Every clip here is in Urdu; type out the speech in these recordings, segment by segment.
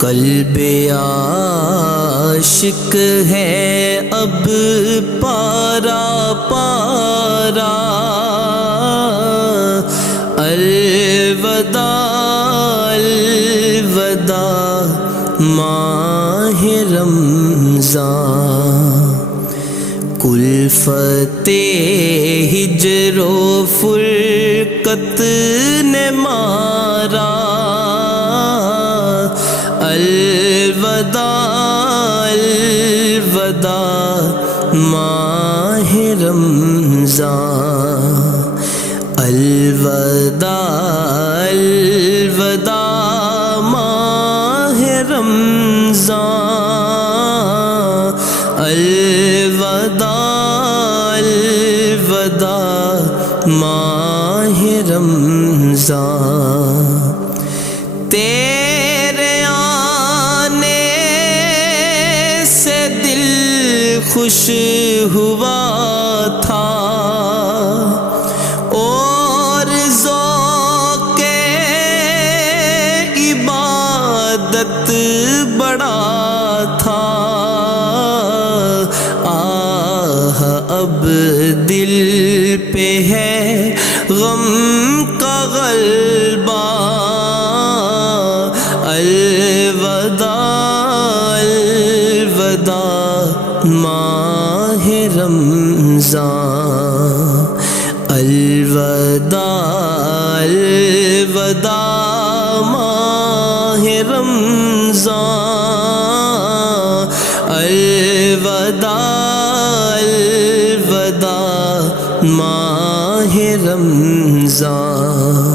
قلب عاشق ہے اب پارا پارا، الوداع الوداع ماہ رمضان، کلفت ہجر و فرقت نے مارا، الوداع الوداع ماہ رمضان، الوداع الوداع ماہ رمضان، الوداع الوداع ماہ رمضان، تیرے آنے سے دل خوش ہوا تھا، اور ذوق عبادت بڑا تھا، آہ اب دل پہ ہے غم کا غلبہ، الوداع الوداع ماہ رمضان، الوداع الوداع ماہ رمضان، الوداع الوداع ماہ رمضان،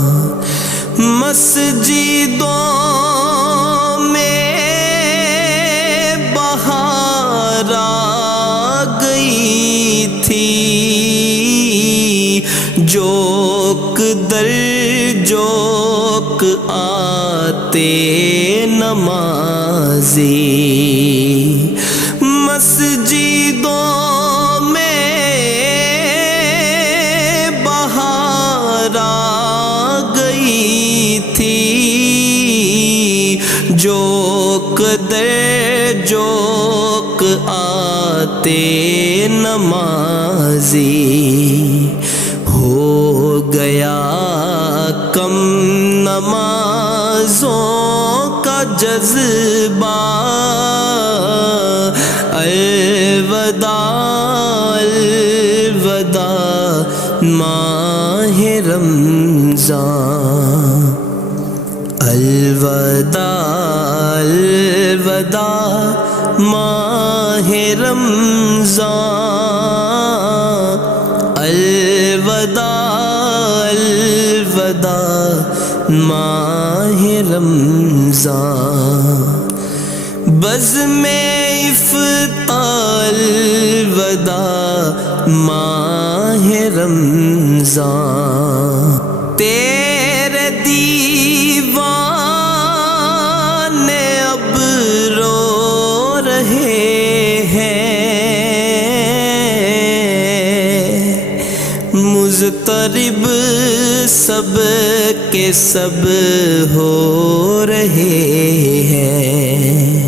مسجدوں میں بہار آ گئی تھی، جوک در جوک آتے نمازی، مسجدوں میں بہار آ گئی تھی، جوک در جوک آتے نمازی، ہو گیا کم نمازوں کا جذبہ، الوداع الوداع ماہ رمضان، الوداع الوداع ماہ رمضان، الوداع الوداع ماہ رمضان، بزم افطار الوداع ماہ رمضان، تیرے دیوان اب رو رہے ہیں، مضطرب سب کے سب ہو رہے ہیں،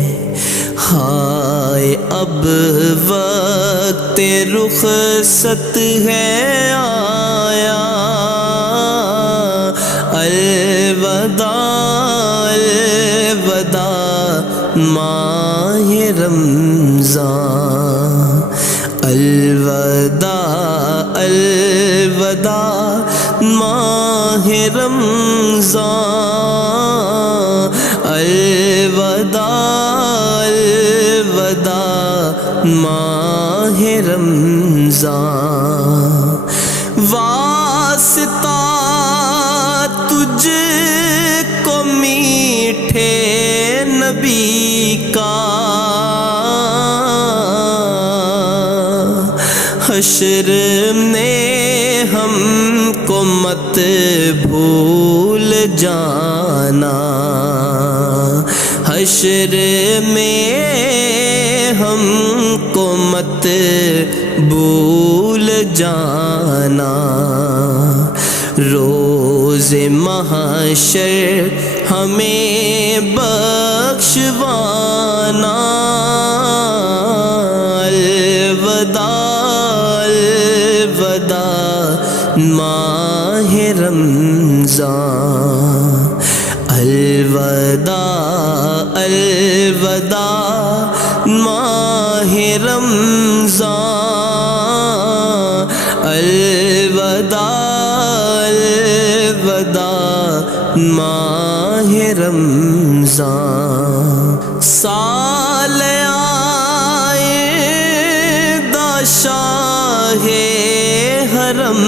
ہائے اب وقت رخصت ہے آیا، الوداع الوداع ماہ رمضان، الوداع الوداع ماہ رمضان، الوداع الوداع ماہ رمضان، واسطہ تجھ کو میٹھے نبی کا، حشر میں ہم کو مت بھول جانا، حشر میں ہم کو مت بھول جانا، روز محشر ہمیں بخش پشوانا الوداع الوداع ماہ رمضان الوداع الوداع ماہ رمضان الوداع الوداع ماہ رمضان سال آئندہ شاہ حرم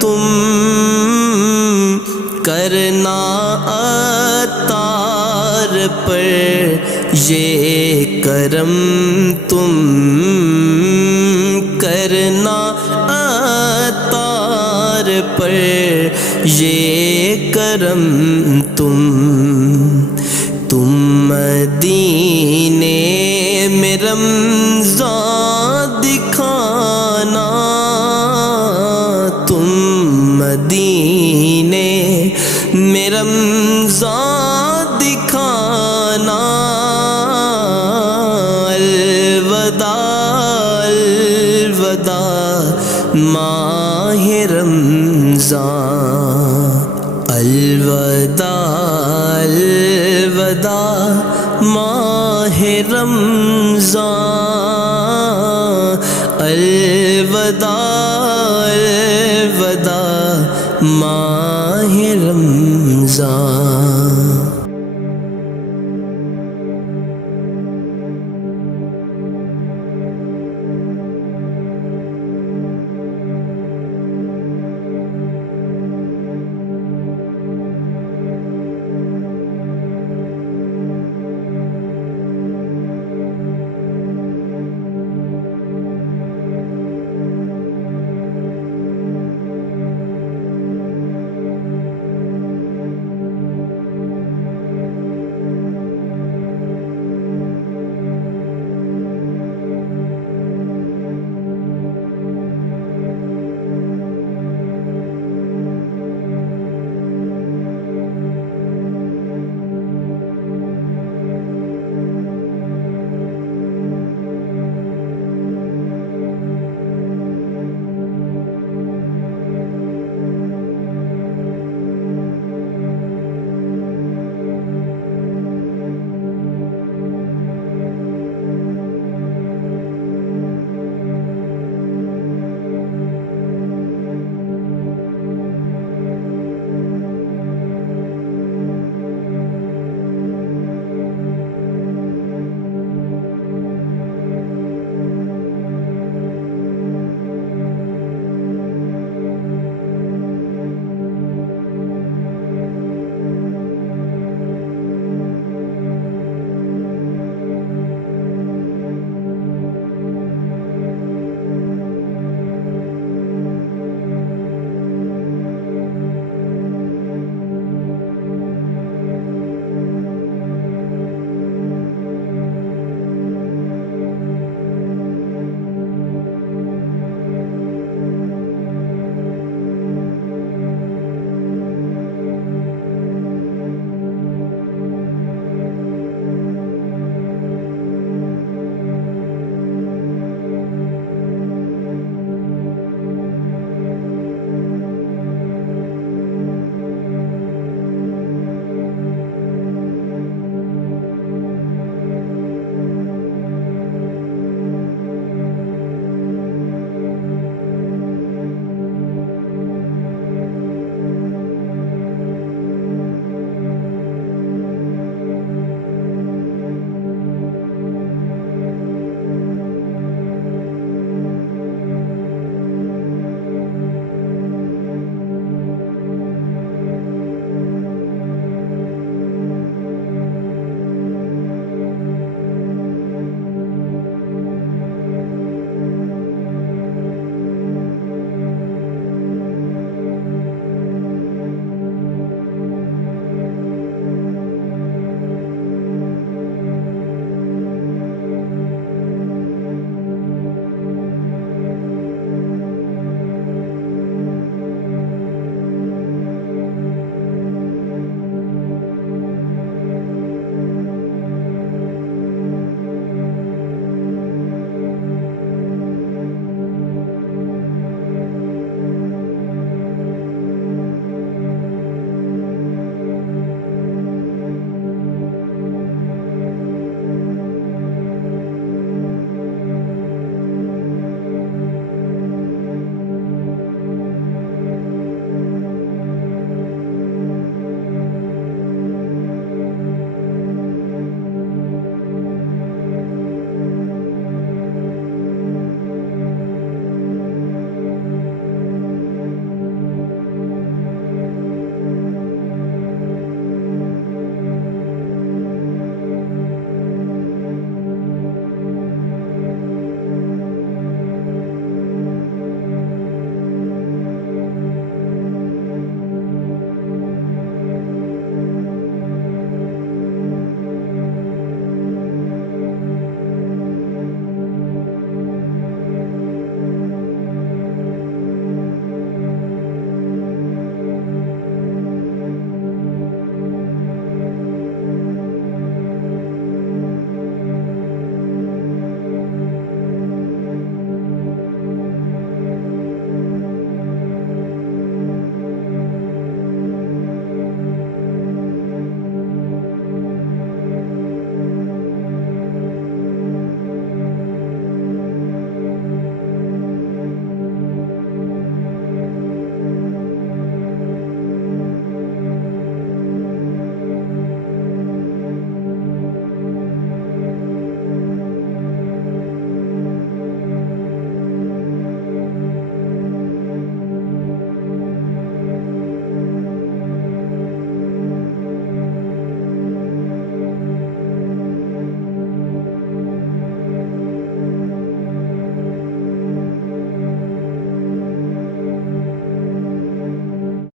تم کرنا عطار پر یہ کرم تم کرنا عطار پر یہ کرم تم مدینے میں رمضان دکھانا تم مدینے میں رمضان دکھانا الوداع الوداع ماہ رمضان الوداع الوداع ماہ رمضان